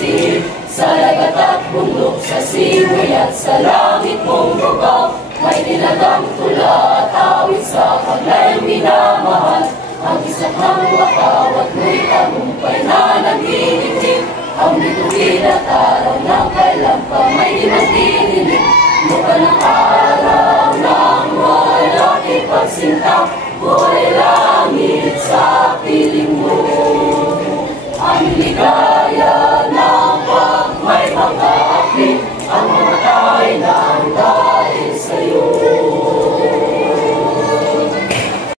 isip, sa dagat at bundok, sa siway at sa langit mong lugaw. May nilagang tula at awit sa kaglay minamahal. Ang isa't ng wakaw at mo'y tagumpay na nag-iinip. Ang bituin at araw na